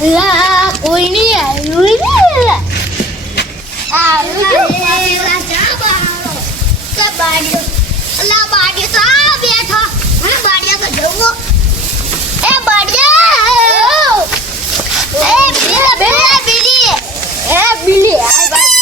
લા કોઈ નહીં આવ્યું ને આવ્યું લા જા બારો કે બાડિયો લા બાડિયો તો આ બેઠો હા બાડિયો તો જવો એ બાડિયો એ બિલી એ બિલી આ બાડિયો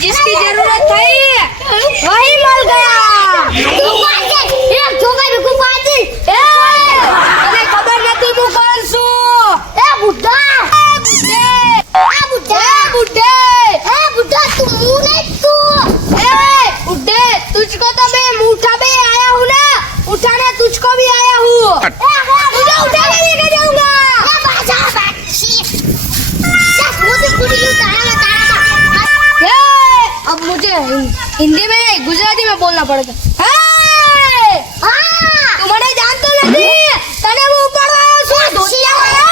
जिसकी जरूरत थी वही मिल गया। तने खबर नहीं मैं कौन छू? बुड्ढे तुझको तो मैं उठा भी आया हूँ ना, उठाने तुझको भी आया हूँ। तुझे उठा के लेके जाऊंगा। अब मुझे हिंदी में नहीं गुजराती में बोलना पड़ेगा। तू મને जानतो नहीं, तने वो ऊपर वाला सो धोतिया वाला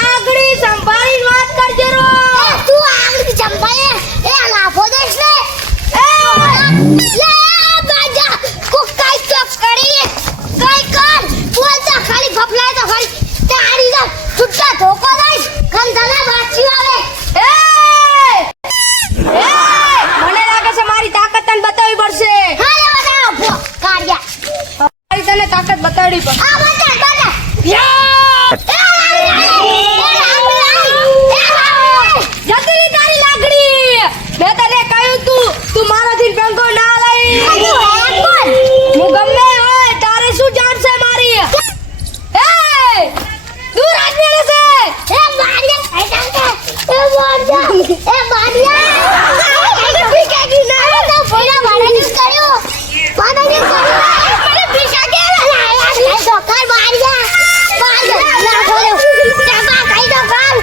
आगड़ी संभाली बात कर जरो। तू आगड़ी संभाले ए लाफो देश ले बाजा को काई तो करी काई कर बोलता खाली फफलाय तो खाली तारी जा छुट्टा धोको दईस गंधला बाची आवे મને લાગે છે મારી તાકાત તને બતાવવી પડશે। હા બતાવો કાઢ્યા મારી તને તાકાત બતાવવી પડશે। આ બતા જતી રહી તારી લાકડી। મેં તને કહ્યું તું મારાથી પંખો ના લઈ। હું ગમે હોય તારે શું જાણ છે મારી? દૂર આજ મેરે સે એ મારિયા એ મારિયા ભીખાજી ના તો ભોલા મારાને કર્યો મારાને કર્યો ભીખા કે લા તો કર મારિયા લા બોલો ટાબા કઈ તો કર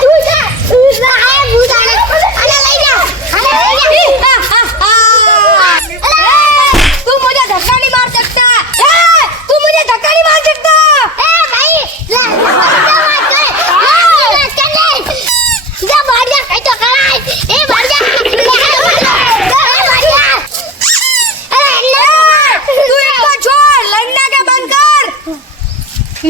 તું જા આ મુદાને આને લઈ જા तू मुझे धक्का नहीं मार सकता। तू मुझे धक्का नहीं मार सकता। ए भाई ला जा मारिया कई तो कराय ए मारिया तू इसको छोड़, लड़ना के बंद कर।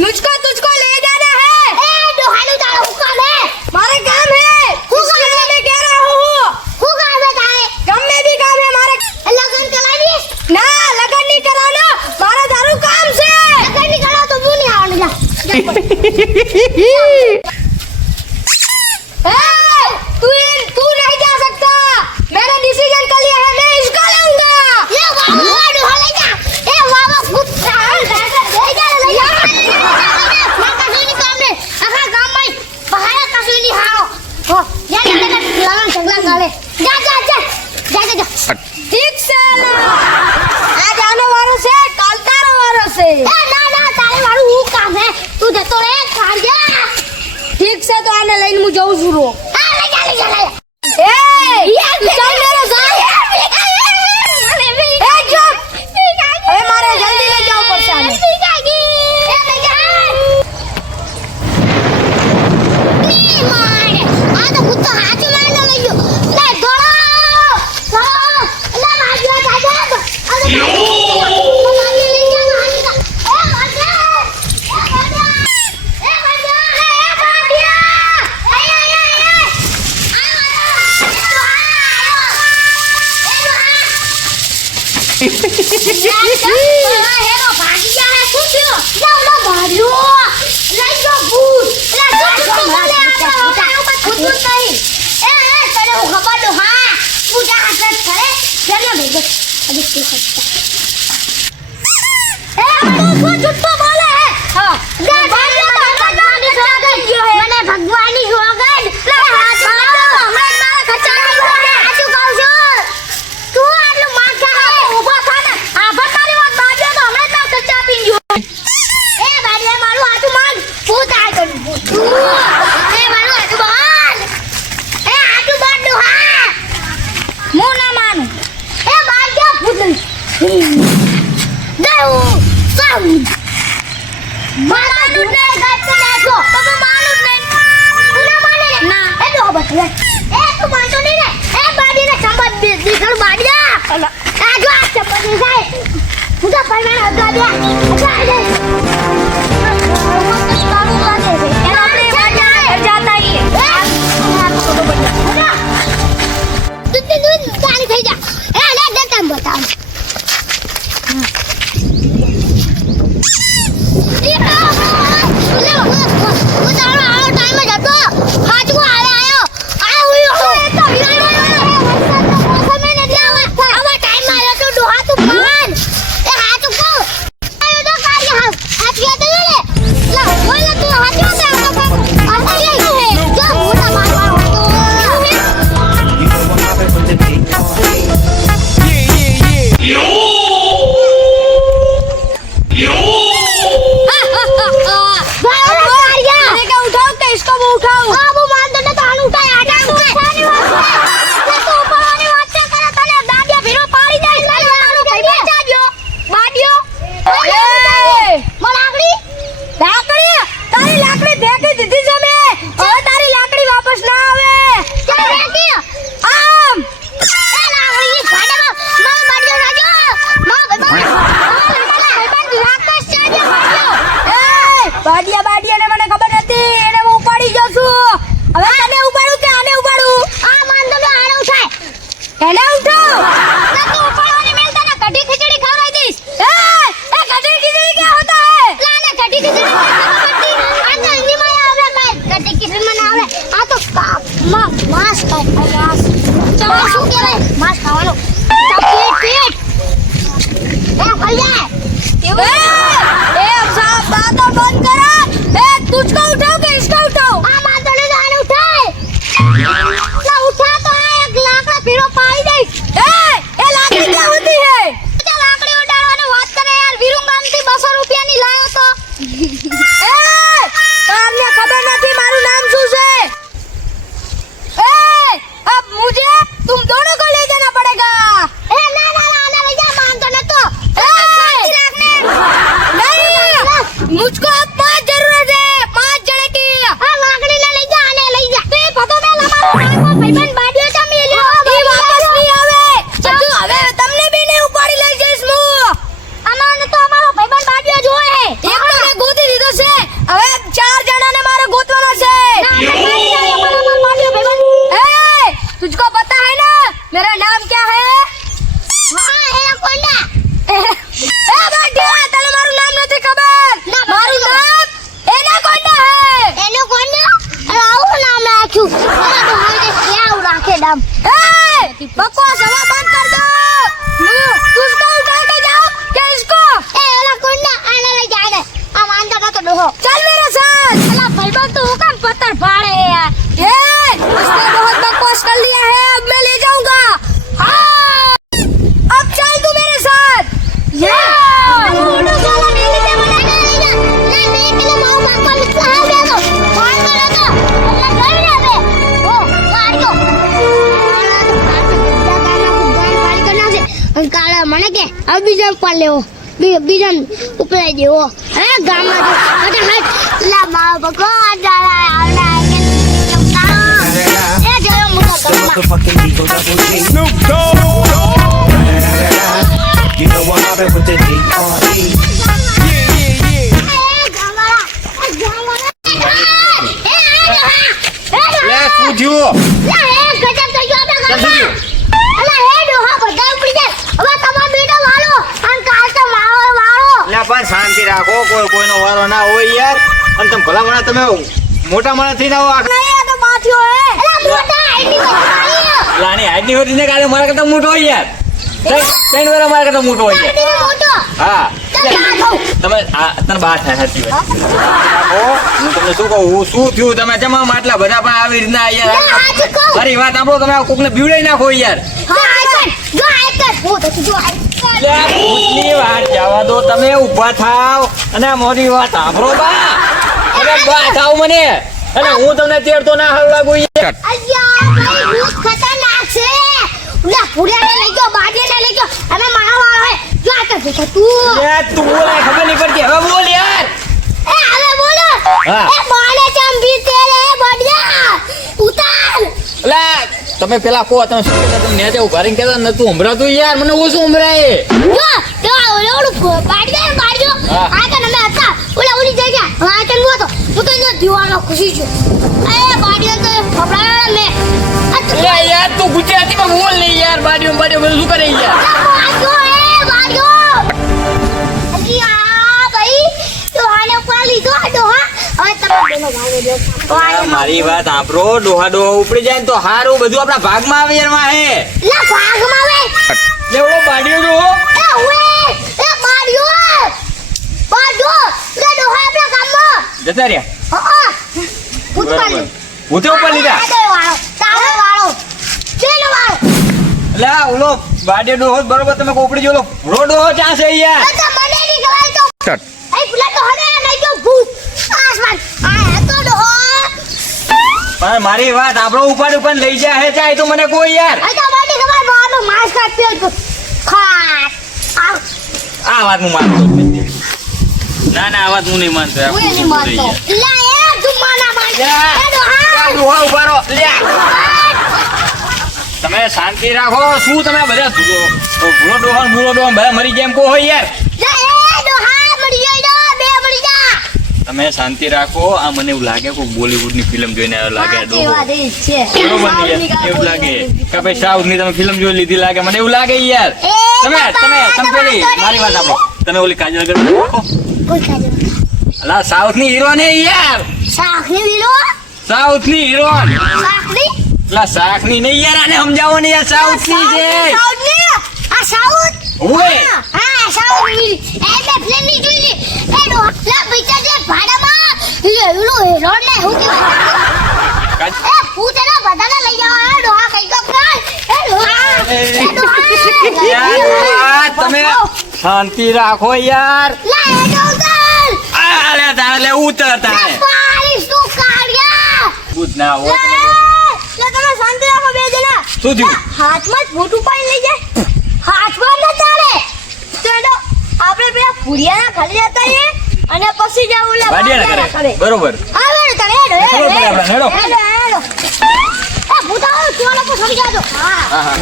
मुझको तुझको ले जाना है। ए दोहानु तारा हुकम है मारे काम है। इसलिए मैं कह रहा हूँ हुकम है ताए गम में भी काम है मारे। लगन करानी ना लगन नहीं कराना, मारा दारू काम से। लगन नहीं करा तो मुंह नहीं आने जा तू नहीं जा सकता। मैंने डिसीजन कर लिया है, मैं इसको लाऊंगा। ये वावा दोहा ले जा ए वावा कुत्ता ले जा ना कसुनी काम ने आखा गाम में बहाया कसुनी हाओ हो या लगन झगड़ा करे जा जा जा जा जा जा ठीक से ना। आज आने वालों से कल तारो वालों से। ए ना ना तारे वालू हु काम है तू जतो रे खा जा ठीक से तो आने लाइन मुझे जाऊं शुरू। हां ले जा ए ये चल मेरे साथ। ए चुप, अरे मारे जल्दी ले जाओ परेशान। ભાગ્યા नहीं सकता। तू झूठो बोले है। હા भगवान मैंने भगवान ही होगा हाथ मारो हमें मारा खचा नहीं होगा आजू कहू છું તું આટલું માથા હે ઊભો થા ને આ ભટારી વાત બાજે તો હમણાં ના ખચા પી ગયો એ બાજે મારું આટું માન ભૂત આ તો એ મારું આટું માન એ આટું બાદ દો હા હું ના માનું એ બાજે ભૂત દેવ સાઉન્ડ માનું નહીં ગાતે નાખો તમે માનું નહીં તું ના માને ને ના. એ તો બતલે એ તું માનતો નહીં ને એ બાડીને સંબંધ દીકર બાડિયા અલા આ જો આ ચપ્પલ જાય હું તો પરમાણ હતા દે અચ્છા દે બાડિયાને મને ખબર નથી એને હું ઉપાડી જાઉં છું હવે તને ઉપાડું કે આને ઉપાડું આ માન તો આને ઉઠાય એને ઉઠાવ ના તો ઉપાડવાની મેલતા ના કઢી ખીચડી ખવડાવી દઈશ એ કઢી ખીચડી क्या होता है ના ના કઢી ખીચડી આ તો હિન્દી માં આવે કાઈ કઢી ખીચડી માં આવે આ તો માંસ ખાય માંસ ચાલો શું કહેવાય માંસ ખાવાનો પેટ એ ભૈયા ए अब साहब बातों बंद करा ए तुझको उठाओ कि इसको उठाओ આ માન તો આને ઉઠાય ના ઉઠા તો આ એક લાકડા ફેરો પાડી દઈશ ए लाकड़ी क्या होती है લાકડી ઉડાડવાનો વાત કરે યાર વિરુંગામ થી 200 રૂપિયાની લાયો તો ए तारने खबर नहीं मारू नाम शू से ए अब मुझे तुम दोनों को ले जाना पड़ेगा એ ના ના ના આને લઈ જા માન તો નતો नहीं मुझको अब 5 जरूरत है 5 जने की આ લાકડી ને લઈ જા આને લઈ જા તે પતો મે લામારો ભાઈબંધ બાડિયો છે મે લ્યો ये वापस नहीं आवे चल હવે તમને બી ને ઉપાડી લઈ જઈશ હું અમાને તો અમારો ભાઈબંધ બાડિયો જોવે હે એક તો મેં ગોતી દીધો છે હવે 4 જણાને મારે ગોતવાનો છે ए तुझको पता है ना मेरा नाम क्या है હા એ કોંડા ए बेटा तने माરું નામ નથી ખબર મારું નામ એનાકોન્ડા है એનો કોંડા આવું નામ રાખ્યું એના તો હવે ક્યાં રાખે નામ ए बकवास हवा बंद कर दो तू उसको उठा के जाओ क्या इसको એ એલા કોંડા આને લઈ જા આને આ માનતા નતો ડોહો चल मेरे साथ એલા ભાઈબંધ તો હુકમ પત્તર ફાડે યાર ये इसने बहुत बकवास कर लिया है अब मैं ले जाऊंगा हाँ अब चल तू मेरे साथ ये ફોટો ચાલા મે લીધે મને લઈ જા ના મે પેલો માઉ બાપા મિત્ર હાલ દે તો ફોન કરો તો એટલે ગઈ ને હવે ઓ ગાડીઓ કાળા મને કે હવે બીજા ઉપર લેવો બીજા ઉપરાઈ દેવો હે ગામમાં તો હટ લા મારો ભગવાન જાળા આવડા કે એ જોયો મોટો The motherfucking Eagle Double G. Snoop Dogg. You know I'm mobbing with the D.R.E. લે પૂછ્યું લે પણ શાંતિ રાખો કોઈનો વારો ના હોય યાર અને તમે ભલા મને તમે મોટા માણસ થઈને આવો नहीं ये तो बात यो है લાની હાઈટ ની હોતી ને કાલે મારા કરતા મોટો હોય યાર ત્રણ વાર અમારે કરતા મોટો હોય છે. પાર્ટીનો મોટો. હા ચાલ આ ખાઉં. તમે તને બહાર થાય સાચી વાત. હું તમને શું કહું શું થયું તમે જમા માટલા બધા પણ આવી રીતના લે, હાચું કહું. મારી વાત સાંભળો તમે કોકને બીવડાઈ નાખો યાર. જો આ કર. જો આ કર. હું તો જો આ કર. લે ભૂતની વાત જવા દો તમે ઊભા થાવ અને આ મોરી વાત સાંભળો બા. અરે બા થાવ મને અને હું તમને તેડતો ના હાલ લાગુ યાર. અయ్యા ભાઈ ભૂત ખતરનાક છે. ઉલા પુરિયાને લઈ ગયો બાજીને લઈ ગયો અમે મારવાળો હે. જો આ કર બેટા તું. લે તું બોલાય ખબર નહીં પડતી હવે બોલ યાર. એ હવે બોલો. હા. એ બાને ચંબી તેરે બડિયા. ઉતાર. લે તમે પેલા કહો તમે શું કહેતા તમે નેચે ઉભા રહીને કહેતા નતું સંભળાતું યાર મને ઓછું સંભળાય. જો તો ઓલું બાડિયા બાડિયો. હા. આ કર અમે હતા. ઓલા ઓલી જગ્યા. હા તને હું તો જો દીવાનો ખુશી છું. એ બાડિયો તો ફફડા મે. લે યાર તું ગુજરાતીમાં બોલ ને યાર બાડીઓ બાડીઓ બધું શું કરે યાર. બાડિયો એ બાડિયો. અલ્યા ભાઈ તો આને ઉપર લીધો ડોહા. હવે તમે બેનો ભાગો દો. મારી વાત સાંભળો ડોહા ડોહા ઉપડી જાય ને તો હારું બધું આપણા ભાગમાં આવે યાર વાહે. લા ભાગમાં વે. લેવડો બાડીઓ ડોહો એ ઓએ એ બાડિયો. બાડિયો લે ડોહા આપણા ગામમાં. જતા રહ્યા. હા ઉતર. ઉતર ઉપર લીધા. તારો વાળો. પેલો વાળો. લે ઓલો બાડીઓ ડોહો બરોબર તમે કોપડી જોલો ભૂરો ડોહો ક્યાં છે યાર. એ તો મને ની ખબર તો. એ પેલા તો હને લઈ ગયો ભૂત. આસમાન. આ તો ડોહો. પણ મારી વાત આપણો ઉપાડ ઉપર લઈ જાય હે ચાય તો મને કોઈ યાર. આ તો મને ખબર મારો માસ કાપ્યો તો. ખાટ. આ આ વાત હું માનતો જ નથી. ના ના આ વાત હું નહીં માનતો યાર. હું એની મારતો. લા એ તું માના માર. એ ડોહા. ડોહા ઉભા રહો. લે તમે શાંતિ રાખો શું તમે બધા ભૂરો ડોહા ને ભૂરો ડોહા બધા મરી જાય એમ કહો યાર. લા એ ડોહા મરી જાય બે મરી જા. તમે શાંતિ રાખો આ મને એવું લાગે કોઈ બોલીવુડ ની ફિલ્મ જોઈને આવ્યો લાગે આ ડોહો. વાત એ છે. બરોબર ને યાર, એવું લાગે કે ભાઈ સાઉથ ની તમે ફિલ્મ જોઈ લીધી લાગે મને એવું લાગે યાર. તમે પેલી મારી વાત આપો તમે ઓલી કાજલ અગરવાલ ઓળખો? કોઈ ખાજો. અલા સાઉથ ની હીરો ને યાર. શાખની વિલો. સાઉથ ની હીરો. શાખની. અલા શાક ની નહીં યાર આને સમજાવો ને યાર સાઉથ ની છે. સાઉથની. આ સાઉથ. ઓય હા સાઉથની. એ બે ફિલ્મની જોઈ લે. એ ડોહા લા પૈસા દે ભાડામાં. એ ઓલો હીરો ને હું કહેવાય. એ પૂતેલા બધાને લઈ જાવ આ ડોહા કઈ તો કર. એ ડોહા. એ યાર ડોહા. આ તમે શાંતિ રાખો યાર. લા એ ડોહા. આલે તાલે ઉતર તાલે પાણી શું કાઢ્યા. બુધ ના હોય લે તમે શાંતિ રાખો બે જણા. શું થયું હાથમાં જ ફોટો પાડી લઈ જાય. હાથમાં ન ચાલે. તો એનો આપણે પેલા પુરિયાના ખાલી જતા એ અને પછી જાવ ઓલા વાડિયા ના કરે બરોબર. આવે ને તને હેડો ખબર પડે આપણે, હેડો. હેડો એ ભૂતાઓ તું લોકો સમજાજો. હા હા હા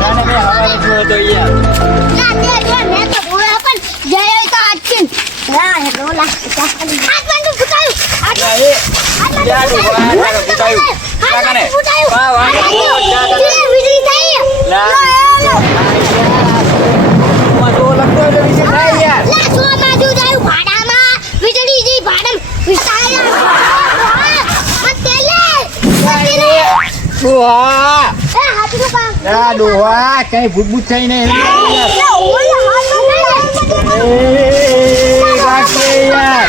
જાને બે હવારે જોયો તો યાર. ના તે મેં તો ભૂલા પણ જય તો આચીન ના હેડો લા હાથમાં તું ભૂતાયું. યા એ યા ડોહા તારે ભૂતાયું. કા કને વાહ વાહ જા વીજળી થાય. લા માં તો લગતો એટલે વિશે થાય યાર. લા જો બાજુ જાય ભાડામાં વીજળી જી ભાડમ વિસ્તારા મત તેલે ડોહા એ હાથમાં પા યા ડોહા કઈ ભૂત ભૂત થઈ નહીં યાર. લે ઓલા હાથમાં એ કાકે યાર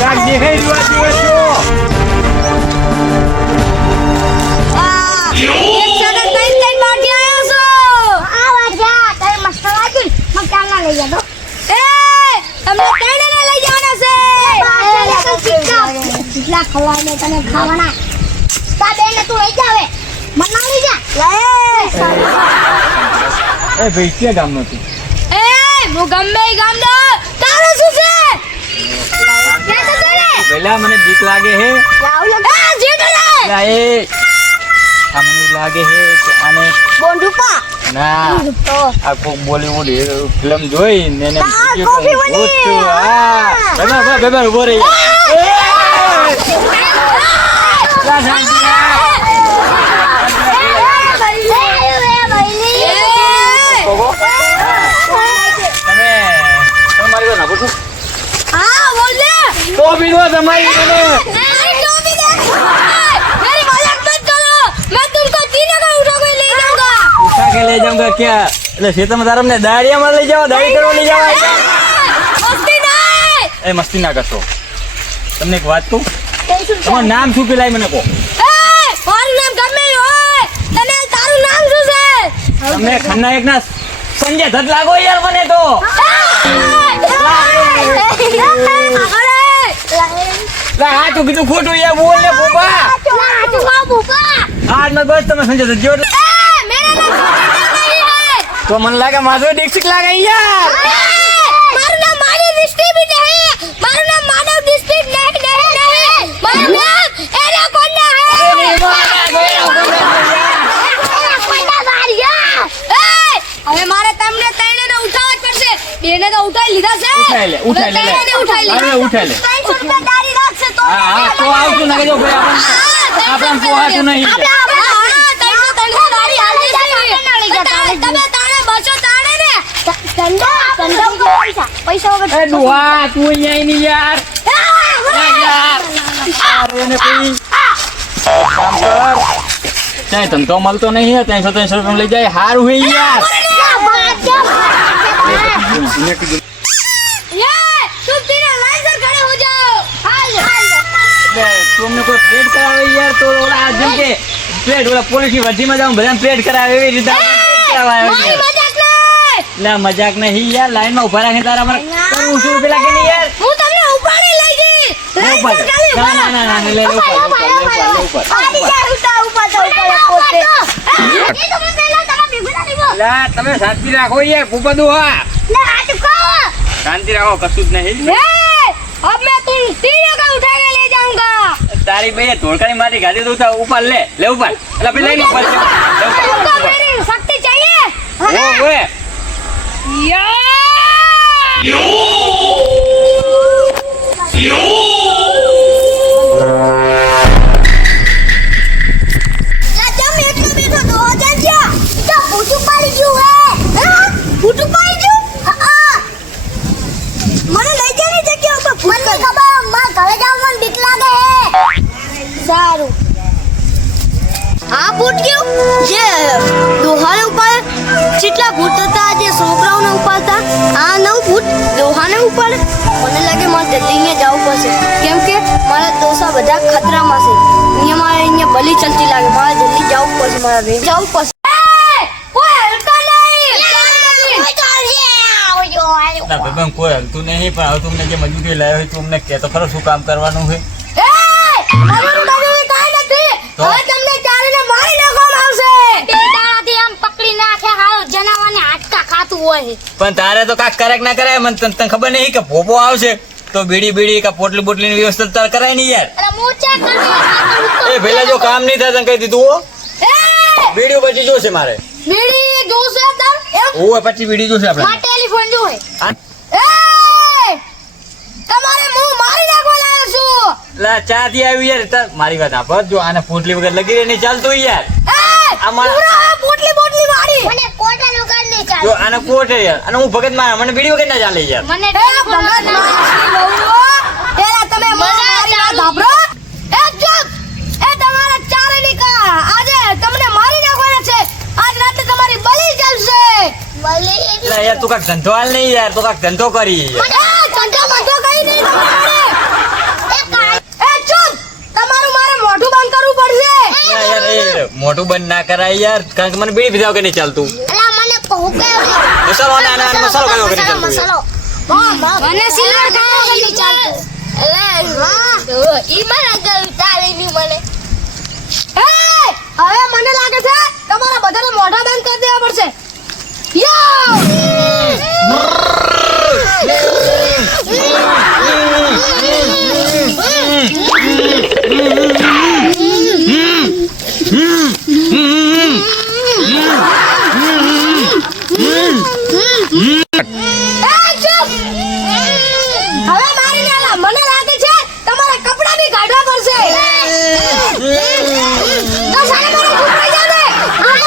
કાક દેખાઈ રહ્યો છે તો ખવાને તને ખાવાના તા બેને તું લઈ જાવે મના લઈ જા એ ભાઈ ક્યાં ગામનો છે? હું ગમે એ ગામ નો તારે શું છે પહેલા મને બીક લાગે હે લા એ આ મને લાગે હે કે આને બોંડુપા ના તો આ કોક બોલીવુડ ફિલ્મ જોઈ ને એને કોફી બની. ભૂત થયું. હા બેબા ઉભો રહી લા શાંતિ રાખ. કોકો તમે મારી વાત ના પૂછો. હા બોલ દે ટોપી દો તમારી મને अरे टोपी दे मेरी मजाक मत करो मैं तुमको तीनों को उठा के ले जाऊंगा ઉઠા કે લઈ જાઉંગા ક્યાં એટલે શેતમાં તારા અમને દાડિયામાં લઈ જાઓ દાડી કરવા લઈ જાઓ मस्ती नहीं એ મસ્તી ના કરશો તમને એક વાત કહું તમારું નામ શું પેલાય મને કહો મારું નામ ગમે હોય તને તારું નામ શું છે તમને ખન્ના એક ના સંજય ધત લાગો યાર મને તો લા આ તો કીધું ખોટું યાર બોલ ને બોબા આજ નો બસ તમે સંજય ધત જો તો મને લાગે માધવ દીક્ષિત લાગે યાર મારું નામ માનવ દૃષ્ટિ भी नहीं મારું નામ માનવ દૃષ્ટિ नहीं મારું નામ એનાકોન્ડા હવે મારે તમને ત્રણેયને ઉઠાવવા જ પડશે બેને તો ઉઠાઈ લીધા છે ઉઠાઈ લે ત્રણેયને ઉઠાઈ લે હવે ઉઠાઈ લે 300 રૂપિયા દારી રાખશે તો હા તો આવતું ના કહેજો ભાઈ આપણને પોહાતું નહીં તમે તાણે બચો તાણે ને પૈસા વગર એ ડુહા તું અહીંયા આઈ ની યાર યાર અરે ને કોઈ કામ કર ત્યાં ધંધો મળતો નહીં હે 300 રૂપિયા લઈ જાય હારું હે યાર ये तुम तीनों लाइन से खड़े हो जाओ हाल तुमने कोई प्लेट करावे यार तो ओला જેમ કે પ્લેટ ઓલા પોલીસ ની વર્ધીમાં જાઉં બધા પ્લેટ કરાવે એવી રીતે मारी मजाक नहीं ના મજાક નહીં યાર લાઈન માં ઉભા રાખીને તારા મને કરવું શું પેલા કે નહીં યાર હું તમને ઉપાડી લઈ ગઈ લાઈન ઉપર પર ચાલી ના લે ઉપર લા તમે શાંતિ રાખો યાર ભૂપદુ હા શાંતિ રાખો કશું જ નહીં अब मैं तुम तीनों को उठा के ले जाऊंगा તારી બે ધોળકાની મારી ગાડી તો ઉપર લે ઉપર એટલે પેલા લઈને ઉપર तुमको मेरी शक्ति चाहिए ઓએ સારું આ ભૂત કેવું જે દોહાને ઉપર કેટલા ભૂત હતા જે છોકરાઓને ઉપાડતા આ નવ ભૂત દોહાને ઉપાડે મને લાગે મારે જલ્દી અહીંયા જવું પડશે કેમ કે મારા દોસા બધા ખતરામાં છે અહીંયા મારે અહીંયા બલી ચલતી લાગે મારે જલ્દી જવું પડશે મારે જવું પડશે ના ભાઈ કોઈ હલતું નહીં પણ હવે તમને જે મજૂરી લાવ્યો હોય તું અમને કહે તો ખરો શું કામ કરવાનું છે હવે તમને ચારેને મારી નાખવામાં આવશે દાદાથી આમ પકડી નાખે હાવ જનાવરને હાડકા ખાતું હોય પણ તારે તો કાક કરે કે ના કરાય મને તને ખબર નહીં કે ભોપો આવશે તો બીડી કે પોટલી બોટલીની વ્યવસ્થા તારે કરાય નહીં યાર અરે મોચા એ પેલા જો કામ નહીં થાય તને કહી દીધું હો બીડીઓ પછી જોશે મારે બીડી જોશે તમ એમ ઓય પછી બીડી જોશે આપણે માં ટેલિફોન જોવે હા? એ તમારે હું મારી નાખવા લાવ્યો છું લા ચા થી આવી યાર મારી વાત આપત જો આને પોટલી વગર લગી રહે નહીં ચાલતું યાર બોટલી વાળી મને કોટા નો કાઢ નહીં જો આને કોટ યાર અને હું ભગત મારા મને બીડી વગર ના ચાલે યાર મને ભગત પેલા તમે મારી વાત સાંભળો એ ચૂપ એ તમારા ચારેની કા આજે તમને મારી નાખવાના છે આજ રાતે તમારી બલી ચાલશે લા યાર તું કાક ધંધો હાલ નહીં યાર તું કાક ધંધો કરી યાર. ધંધો બંધો કઈ નહીં એ ચૂપ તમારું મારે મોઢું બંધ કરવું પડશે લા યાર એ મોટું બંધ ના કરાય યાર કારણ કે મને બીડી પીધા વગર નહીં ચાલતું મસાલો અને મસાલો કયો વગર નહીં ચાલતું યાર. મને સિલ્વર ખાવા નથી ચાલતું હવે મને લાગે છે તમારા બધાને મોઢા બંધ કરી દેવા પડશે યો હવે મારી નાલા મને લાગે છે તમારા કપડા બી કાઢવા પડશે તો સાલે મારો ચૂપ રહી જાવ ને આ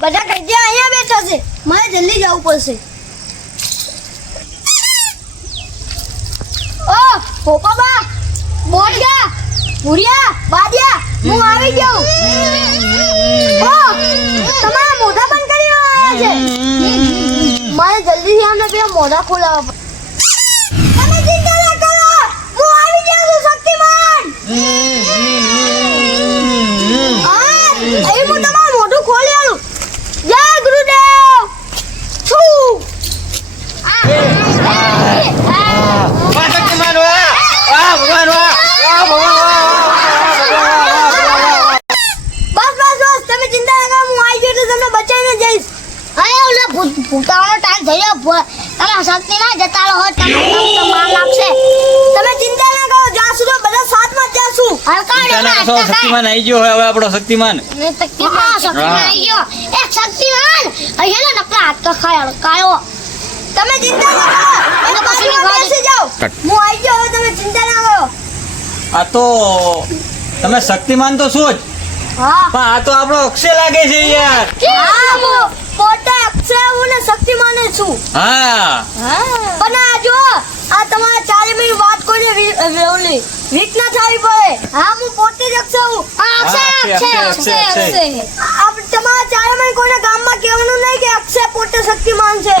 બધા કઈ અહીંયા બેઠા છે, મારે જલ્દી જવું પડશે. ઓ પોપાબા, બોડિયા, ભુરિયા, બાદિયા, હું આવી જાઉં. ઓ તમારા મોઢા બંધ કરી આવ્યા છે. મારે જલ્દીથી આમને પેલા મોઢા ખોલાવવા પડે. તમે ચિંતા ના કરો, હું આવી જાઉં છું શક્તિમાન. અહીં હું તમારું મોઢું ખોલી આલું. જય ગુરુદેવ. છું. બસ તમે ચિંતા ના કરો, હું આવી ગયો તો તમને બચાવીને જઈશ. અરે ઓલા ભૂતાવાનો ટાઈમ થઈ ગયો. તમે શક્તિ ના જતા રહો, તમને માર લાગશે. તમે ચિંતા ના કરો, જાસુ તો બધા સાથમાં જ જાસુ. શક્તિમાન આવી ગયો હવે આપણો શક્તિમાન. શક્તિમાન આવી ગયો. એ શક્તિમાન અહીંયા નકરા હાથ તો કાયો. તમે ચિંતા ના કરો, એને પછી બેસી જાઓ. હું આવી ગયો, હવે તમે ચિંતા ના કરો. આ તો તમે શક્તિમાન તો શું જ, હા પણ આ તો આપણો અક્ષય લાગે છે યાર. હા હું પોતે અક્ષય હું ને શક્તિમાન જ છું. હા પણ આ જો આ તમારા ચારે મિનિટ વાત કોઈને વેવલી વીક ના થવી પડે. હા હું પોતે જ અક્ષય હું. અક્ષય આપ તમારા ચારે મિનિટ કોઈને ગામમાં કહેવાનું નહીં કે અક્ષય પોતે શક્તિમાન છે.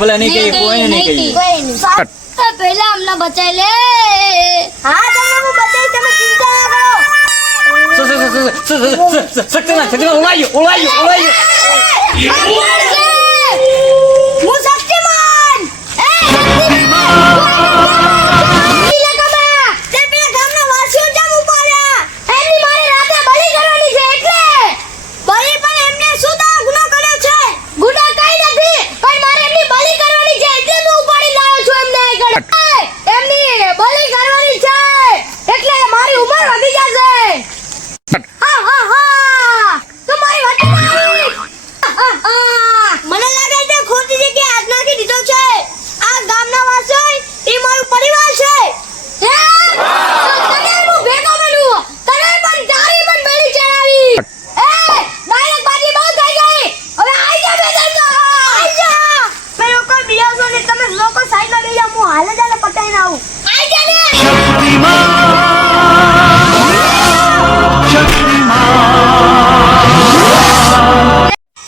ભલે નહીં કહીએ, કોઈને નહીં કહીએ. પહેલા અમને બચાવી લે. હા તમને હું બતાવીશ, તમે ચિંતા ના કરો. શક્તિમાન ઓળાયો. હું શક્તિમાન. તે પેલા ગામના વાસીઓ જેમ ઉપાડ્યા. એમની મારે રાતે બલી કરવાની છે એટલે. બલી પણ એમને શું તો ગુનો કર્યો છે? ગુનો કઈ નથી, પણ મારે એમની બલી કરવાની છે એટલે હું ઉપાડી લાવ્યો છું એમને આગળ. એમની બલી કરવાની છે એટલે મારી ઉંમર વધી જશે. તમારી વાત મને લાગે છે ખોટી જગ્યાએ હાથ નાખી દીધો છે. આ ગામના વાસીઓ એ મારું પરિવાર છે. તને હું ભેગો બનું, તને પણ તારી પણ મેળી ચડાવી. ડાયરેક્ટ બાજી બહુ થઈ ગઈ. હવે આઈ જા મેદાનમાં. આઈ જા. મેં લોકો બિયાસો ને તમે લોકો સાઈડમાં બેસી જાઓ, હું હાલે જાને પટાઈને આવું. આઈ જા ને.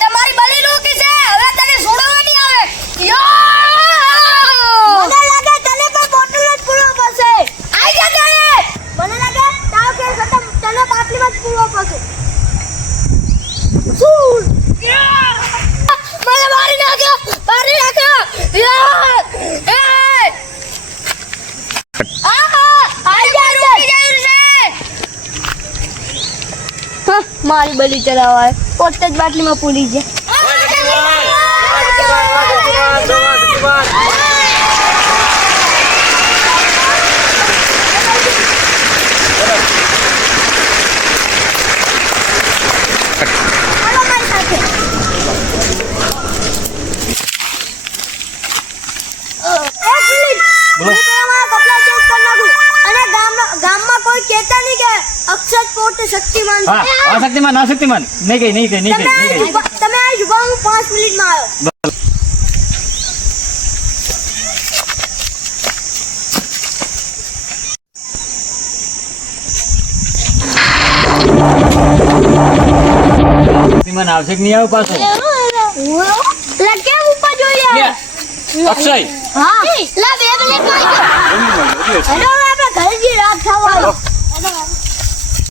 તમારી બલી રોકી છે, હવે તને છોડવાની આવે. મને લાગે તને પણ બોટલ જ પૂરવો પડશે. આઈ જા તને. મને લાગે તાવ કે ખતમ, તને પાટલીમાં જ પૂરવો પડશે. શું? મને મારી નાખ્યો. મારી બલી ચલાવાય પોતે જ બાટલીમાં પૂરી જાય. ગામમાં કોઈ કહેતા નહીં કે અક્ષર પોતે શક્તિમાન છે. શક્તિમાન નહીં કઈ. તમે આ યુવા હું 5 મિનિટમાં આવ્યો. શક્તિમાન આવશે કે નહીં આવે પાછો? કેમ ઉપર જોઈએ? અક્ષય હા લા બે મિનિટ આપણે ઘરે જઈ રાત ખાવા.